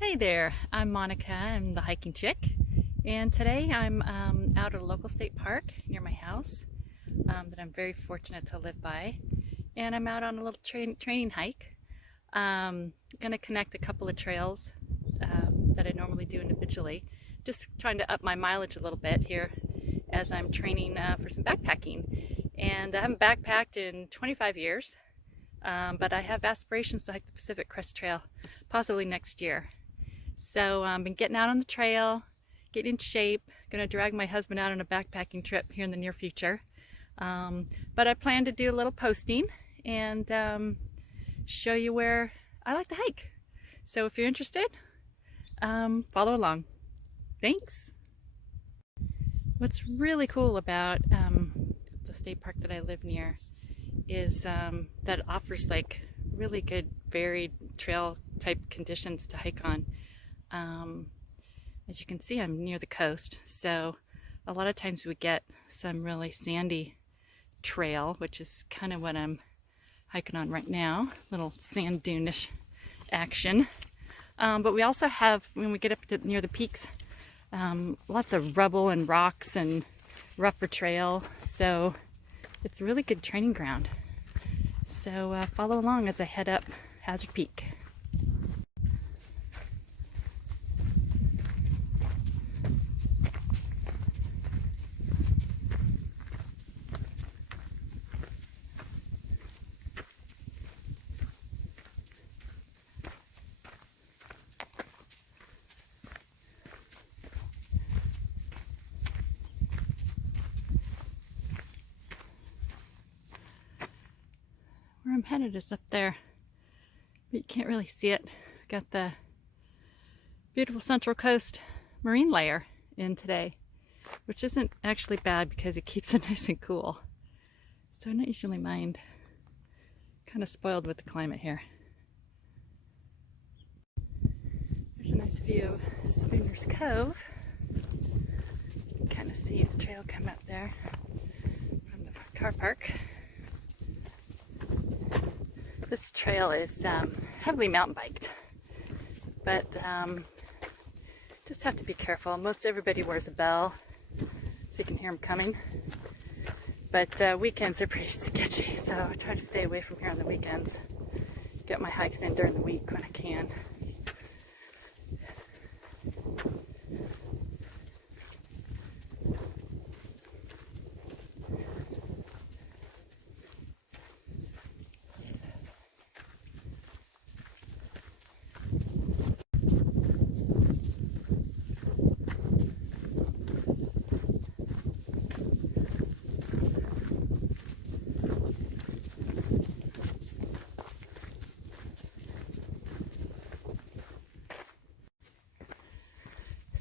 Hey there, I'm Monica. I'm the hiking chick, and today I'm out at a local state park near my house that I'm very fortunate to live by, and I'm out on a little training hike. Going to connect a couple of trails that I normally do individually, just trying to up my mileage a little bit here as I'm training for some backpacking. And I haven't backpacked in 25 years, but I have aspirations to hike the Pacific Crest Trail possibly next year. So I've been getting out on the trail, getting in shape, going to drag my husband out on a backpacking trip here in the near future. But I plan to do a little posting and show you where I like to hike. So if you're interested, follow along. Thanks. What's really cool about the state park that I live near is that it offers like really good varied trail type conditions to hike on. As you can see, I'm near the coast, so a lot of times we get some really sandy trail, which is kind of what I'm hiking on right now, little sand dune-ish action. But we also have, when we get up to near the peaks, lots of rubble and rocks and rougher trail, so it's a really good training ground. So follow along as I head up Hazard Peak. Where I'm headed is up there, but you can't really see it. Got the beautiful Central Coast marine layer in today, which isn't actually bad because it keeps it nice and cool. So I don't usually mind. Kind of spoiled with the climate here. There's a nice view of Spooner's Cove. You can kind of see the trail come up there from the car park. This trail is heavily mountain biked, but just have to be careful. Most everybody wears a bell so you can hear them coming, but weekends are pretty sketchy, so I try to stay away from here on the weekends. Get my hikes in during the week when I can.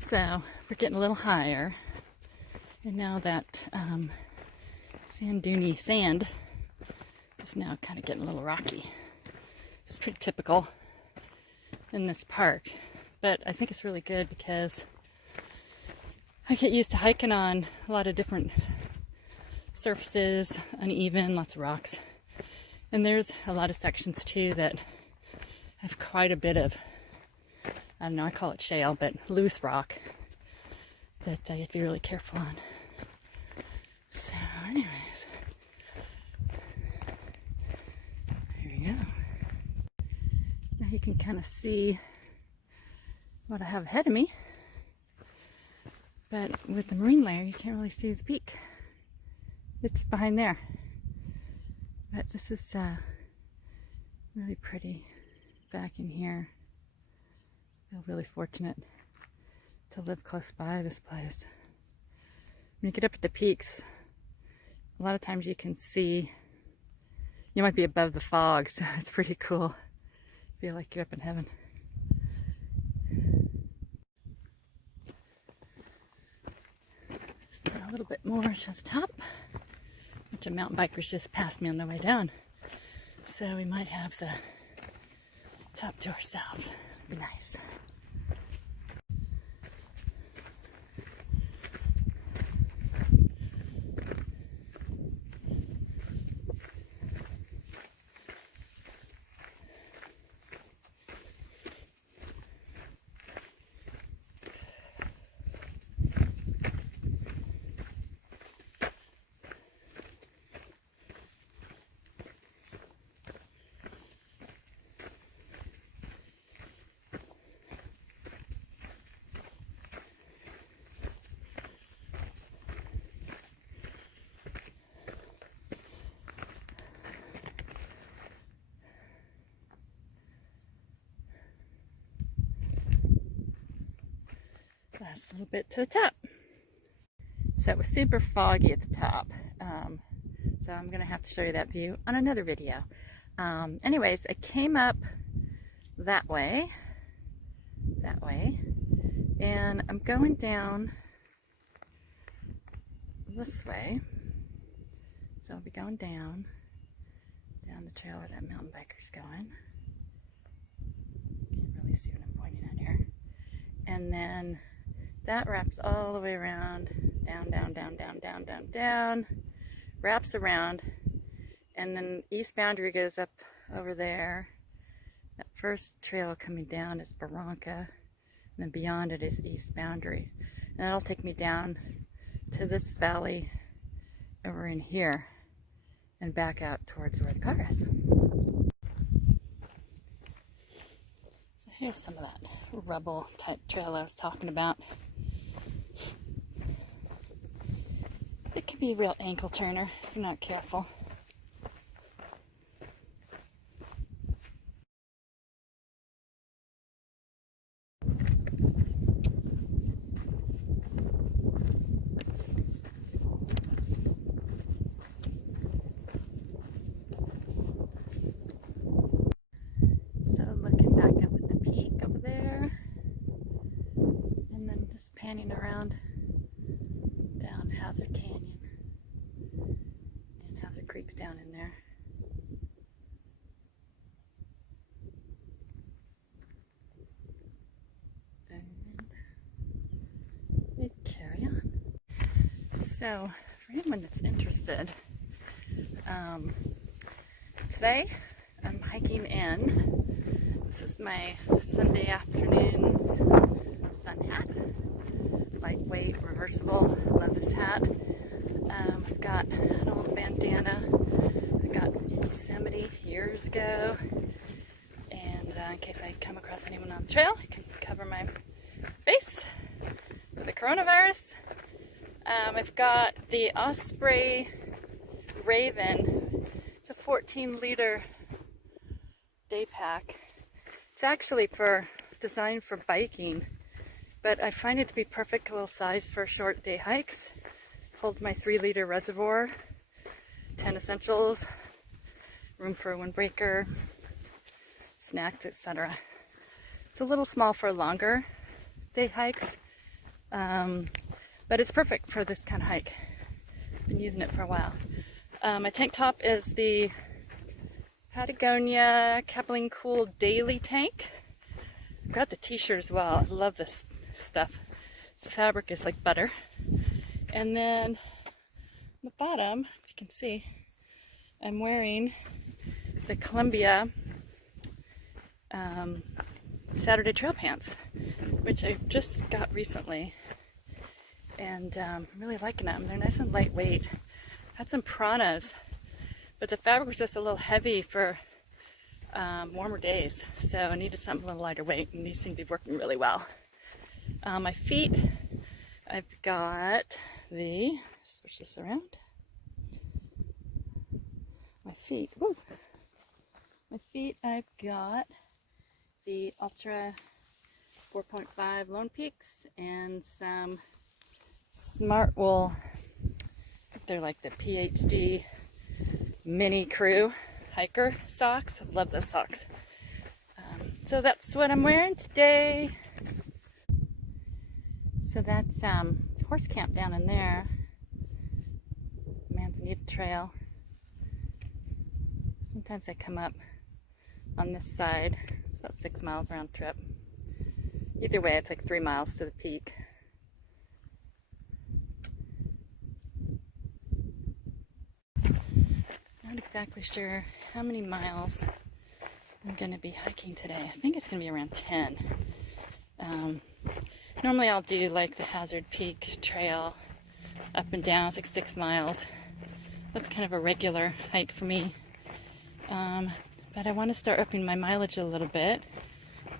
So we're getting a little higher, and now that sand duney sand is now kind of getting a little rocky. It's pretty typical in this park, but I think it's really good because I get used to hiking on a lot of different surfaces, uneven, lots of rocks, and there's a lot of sections too that have quite a bit of, I don't know, I call it shale, but loose rock that you have to be really careful on. So anyways, here we go. Now you can kind of see what I have ahead of me, but with the marine layer you can't really see the peak. It's behind there, but this is really pretty back in here. I feel really fortunate to live close by this place. When you get up at the peaks, a lot of times you can see, you might be above the fog, so it's pretty cool. Feel like you're up in heaven. So a little bit more to the top. A bunch of mountain bikers just passed me on their way down, so we might have the top to ourselves. It'd be nice. last little bit to the top. So it was super foggy at the top. So I'm gonna have to show you that view on another video. Anyways, I came up that way, and I'm going down this way. So I'll be going down the trail where that mountain biker's going. Can't really see what I'm pointing at here. And then that wraps all the way around, down, wraps around, and then east boundary goes up over there. That first trail coming down is Barranca, and then beyond it is east boundary. And that'll take me down to this valley over in here and back out towards where the car is. So here's some of that rubble type trail I was talking about. It can be a real ankle turner if you're not careful. Panning around down Hazard Canyon, and Hazard Creek's down in there. And we carry on. So for anyone that's interested, today I'm hiking in. This is my Sunday afternoon's sun hat. Lightweight, reversible. Love this hat. I've got an old bandana I got in Yosemite years ago, and in case I come across anyone on the trail, I can cover my face for the coronavirus. I've got the Osprey Raven. It's a 14-liter day pack. It's actually designed for biking, but I find it to be perfect little size for short day hikes. Holds my 3-liter reservoir, 10 essentials, room for a windbreaker, snacks, etc. It's a little small for longer day hikes, but it's perfect for this kind of hike. Been using it for a while. My tank top is the Patagonia Capilene Cool Daily Tank. I've got the t-shirt as well. I love this stuff. The fabric is like butter. And then on the bottom, if you can see, I'm wearing the Columbia Saturday trail pants, which I just got recently, and I'm really liking them. They're nice and lightweight. Had some Pranas, but the fabric was just a little heavy for warmer days, so I needed something a little lighter weight, and these seem to be working really well. My feet, I've got switch this around. My feet, I've got the Ultra 4.5 Lone Peaks and some Smart Wool. They're like the PhD Mini Crew hiker socks. I love those socks. So that's what I'm wearing today. So that's horse camp down in there. Manzanita Trail. Sometimes I come up on this side. It's about 6 miles round trip. Either way, it's like 3 miles to the peak. Not exactly sure how many miles I'm going to be hiking today. I think it's going to be around 10. Normally I'll do like the Hazard Peak Trail up and down. It's like 6 miles. That's kind of a regular hike for me. But I want to start upping my mileage a little bit,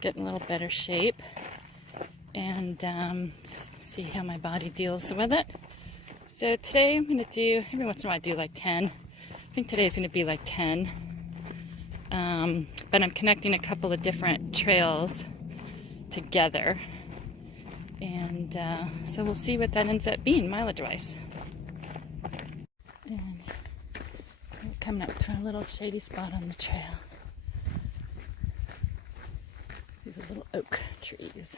get in a little better shape, and see how my body deals with it. So today I'm going to do, every once in a while I do like 10. I think today's going to be like 10. But I'm connecting a couple of different trails together. And so we'll see what that ends up being mileage-wise. And we're coming up to a little shady spot on the trail. These are little oak trees.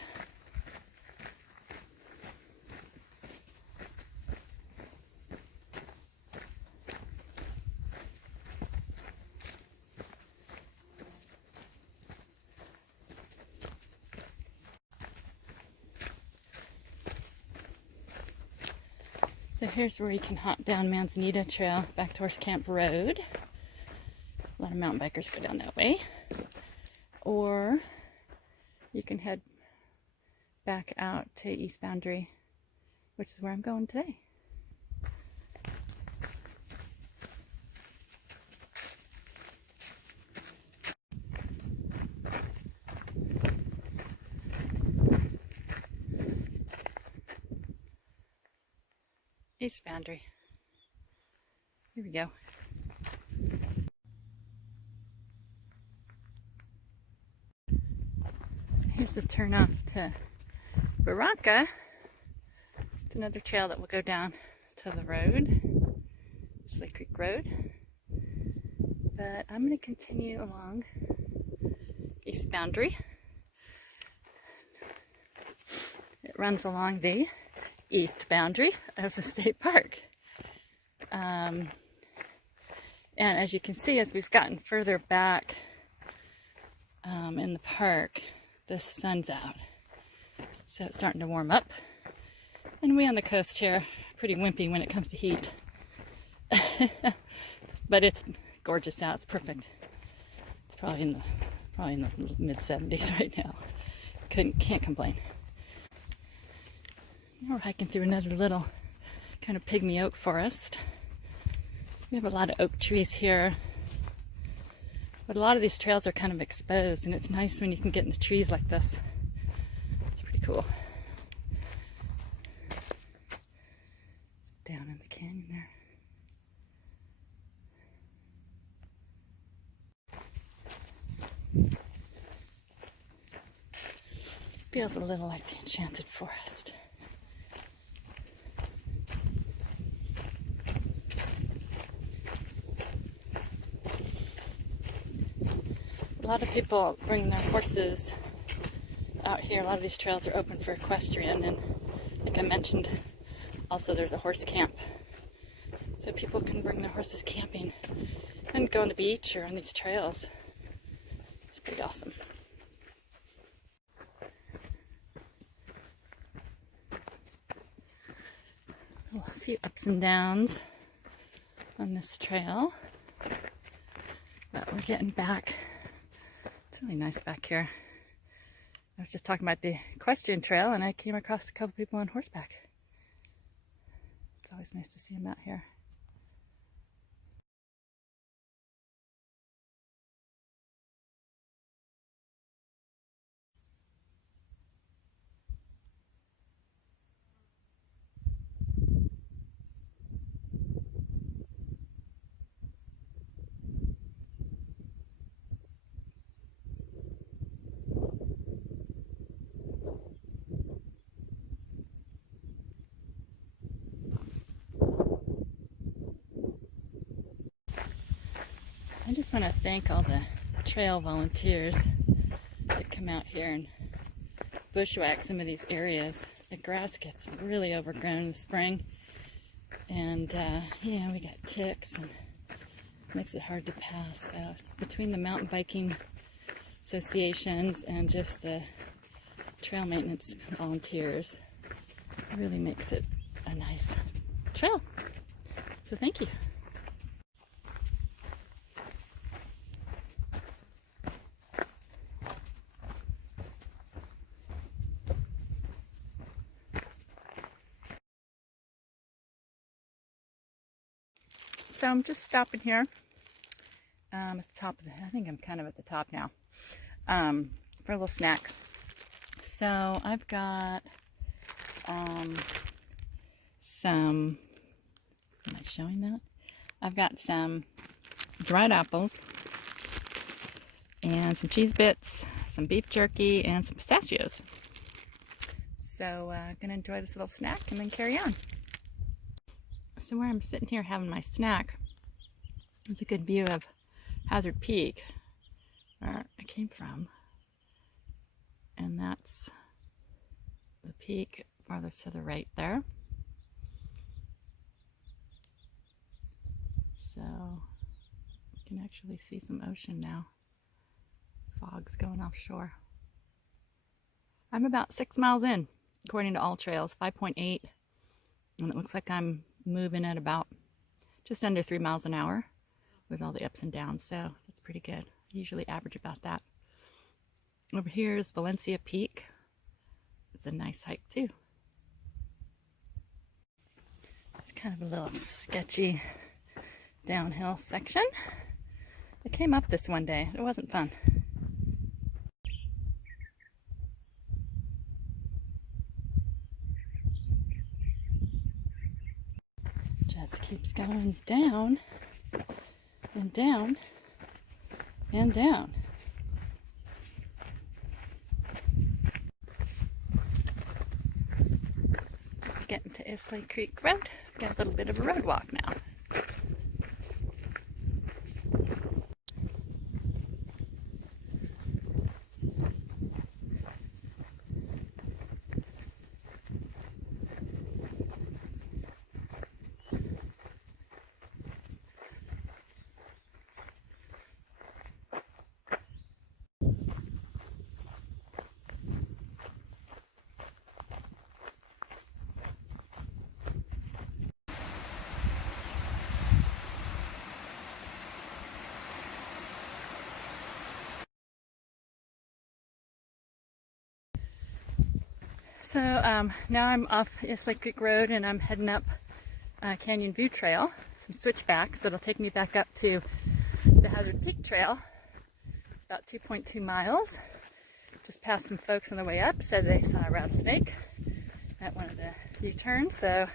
So here's where you can hop down Manzanita Trail back to Horse Camp Road. A lot of mountain bikers go down that way. Or you can head back out to East Boundary, which is where I'm going today. East Boundary. Here we go. So here's the turn off to Barranca. It's another trail that will go down to the road, Islay Creek Road. But I'm going to continue along East Boundary. It runs along the east boundary of the state park. And as you can see, as we've gotten further back in the park, the sun's out. So it's starting to warm up. And we on the coast here are pretty wimpy when it comes to heat. But it's gorgeous out. It's perfect. It's probably in the mid 70s right now. Can't complain. Now we're hiking through another little kind of pygmy oak forest. We have a lot of oak trees here, but a lot of these trails are kind of exposed, and it's nice when you can get in the trees like this. It's pretty cool. Down in the canyon there. Feels a little like the Enchanted Forest. A lot of people bring their horses out here. A lot of these trails are open for equestrian, and like I mentioned, also there's a horse camp. So people can bring their horses camping and go on the beach or on these trails. It's pretty awesome. Oh, a few ups and downs on this trail, but we're getting back. It's really nice back here. I was just talking about the Equestrian Trail, and I came across a couple people on horseback. It's always nice to see them out here. I just want to thank all the trail volunteers that come out here and bushwhack some of these areas. The grass gets really overgrown in the spring, and you know, we got ticks and it makes it hard to pass. So between the mountain biking associations and just the trail maintenance volunteers, it really makes it a nice trail. So thank you. So I'm just stopping here at the top of I think I'm kind of at the top now, for a little snack. So I've got some, am I showing that? I've got some dried apples and some cheese bits, some beef jerky, and some pistachios. So gonna enjoy this little snack and then carry on. So where I'm sitting here having my snack, it's a good view of Hazard Peak, where I came from. And that's the peak farthest to the right there. So you can actually see some ocean now. Fog's going offshore. I'm about 6 miles in, according to all trails, 5.8. And it looks like I'm moving at about just under 3 miles an hour with all the ups and downs. So that's pretty good. I usually average about that. Over here is Valencia Peak. It's a nice hike too. It's kind of a little sketchy downhill section. I came up this one day. It wasn't fun. Just keeps going down and down and down. Just getting to Islay Creek Road. Got a little bit of a road walk now. So now I'm off Islay Creek Road and I'm heading up Canyon View Trail, some switchbacks. It'll take me back up to the Hazard Peak Trail. It's about 2.2 miles. Just passed some folks on the way up, said they saw a rattlesnake at one of the U-turns. So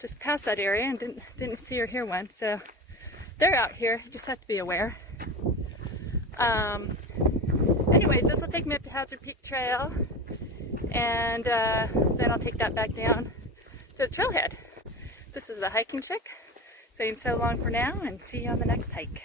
just passed that area and didn't see or hear one. So they're out here, you just have to be aware. Anyways, this will take me up to Hazard Peak Trail. And then I'll take that back down to the trailhead. This is the hiking chick saying so long for now and see you on the next hike.